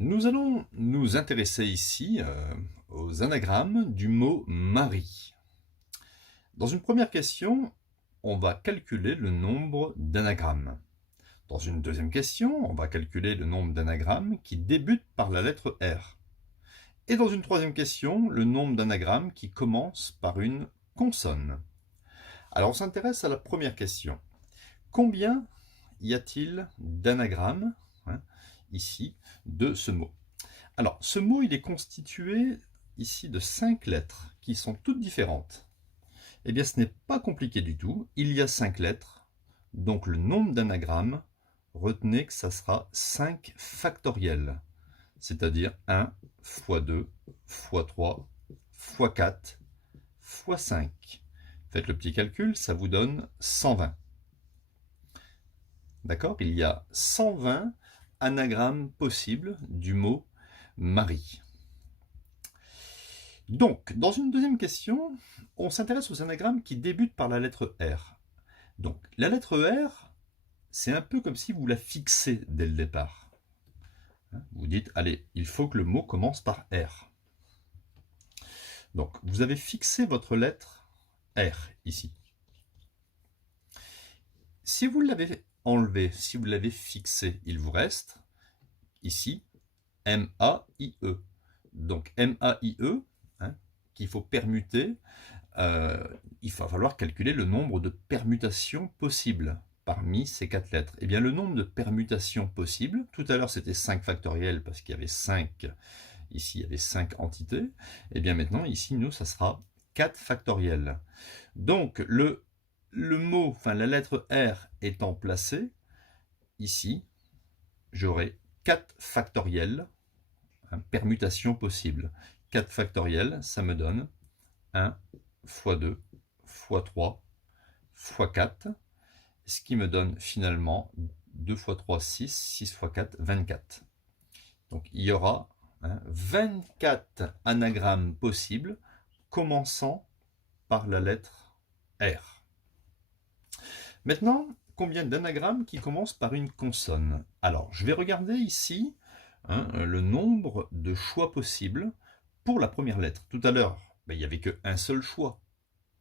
Nous allons nous intéresser ici aux anagrammes du mot Marie. Dans une première question, on va calculer le nombre d'anagrammes. Dans une deuxième question, on va calculer le nombre d'anagrammes qui débutent par la lettre R. Et dans une troisième question, le nombre d'anagrammes qui commencent par une consonne. Alors on s'intéresse à la première question. Combien y a-t-il d'anagrammes ici de ce mot? Alors ce mot il est constitué ici de 5 lettres qui sont toutes différentes. Eh bien ce n'est pas compliqué du tout, il y a 5 lettres, donc le nombre d'anagrammes, retenez que ça sera 5 factoriels, c'est-à-dire 1 fois 2 fois 3 fois 4 fois 5. Faites le petit calcul, ça vous donne 120. D'accord? Il y a 120 anagrammes possibles du mot Marie. Donc, dans une deuxième question, on s'intéresse aux anagrammes qui débutent par la lettre R. Donc, la lettre R, c'est un peu comme si vous la fixez dès le départ. Vous dites, allez, il faut que le mot commence par R. Donc, vous avez fixé votre lettre R ici. Si vous l'avez enlevé, si vous l'avez fixé, il vous reste ici M-A-I-E. Donc M-A-I-E, qu'il faut permuter, il va falloir calculer le nombre de permutations possibles parmi ces 4 lettres. Eh bien le nombre de permutations possibles, tout à l'heure c'était 5 factoriels parce qu'il y avait 5, ici il y avait 5 entités, et bien maintenant ici nous ça sera 4 factoriels. Donc le mot, enfin la lettre R étant placée, ici j'aurai 4 factoriels, permutations possibles. 4 factoriels, ça me donne 1 fois 2 fois 3 fois 4, ce qui me donne finalement 2 fois 3, 6, 6 fois 4, 24. Donc il y aura 24 anagrammes possibles commençant par la lettre R. Maintenant, combien d'anagrammes qui commencent par une consonne? Alors, je vais regarder ici le nombre de choix possibles pour la première lettre. Tout à l'heure, il n'y avait qu'un seul choix,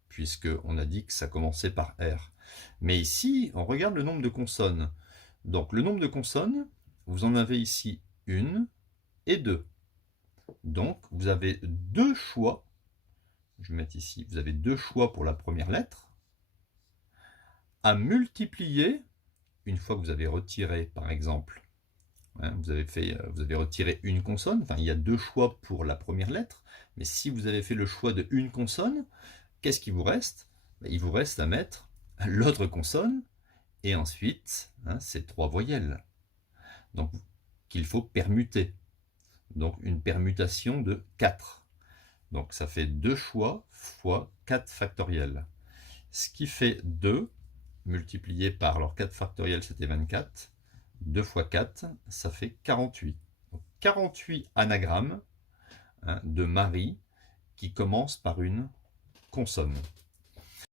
puisqu'on a dit que ça commençait par R. Mais ici, on regarde le nombre de consonnes. Donc, le nombre de consonnes, vous en avez ici 1 et 2. Donc, vous avez 2 choix. Je vais mettre ici, vous avez 2 choix pour la première lettre, à multiplier, une fois que vous avez retiré, par exemple, vous avez retiré une consonne, enfin il y a 2 choix pour la première lettre, mais si vous avez fait le choix de une consonne, qu'est-ce qui vous reste? Il vous reste à mettre l'autre consonne, et ensuite ces 3 voyelles, donc qu'il faut permuter, donc une permutation de 4. Donc ça fait 2 choix fois 4 factoriels, ce qui fait 2 multiplié par, alors 4 factoriels c'était 24, 2 fois 4, ça fait 48. Donc 48 anagrammes de Marie qui commencent par une consonne.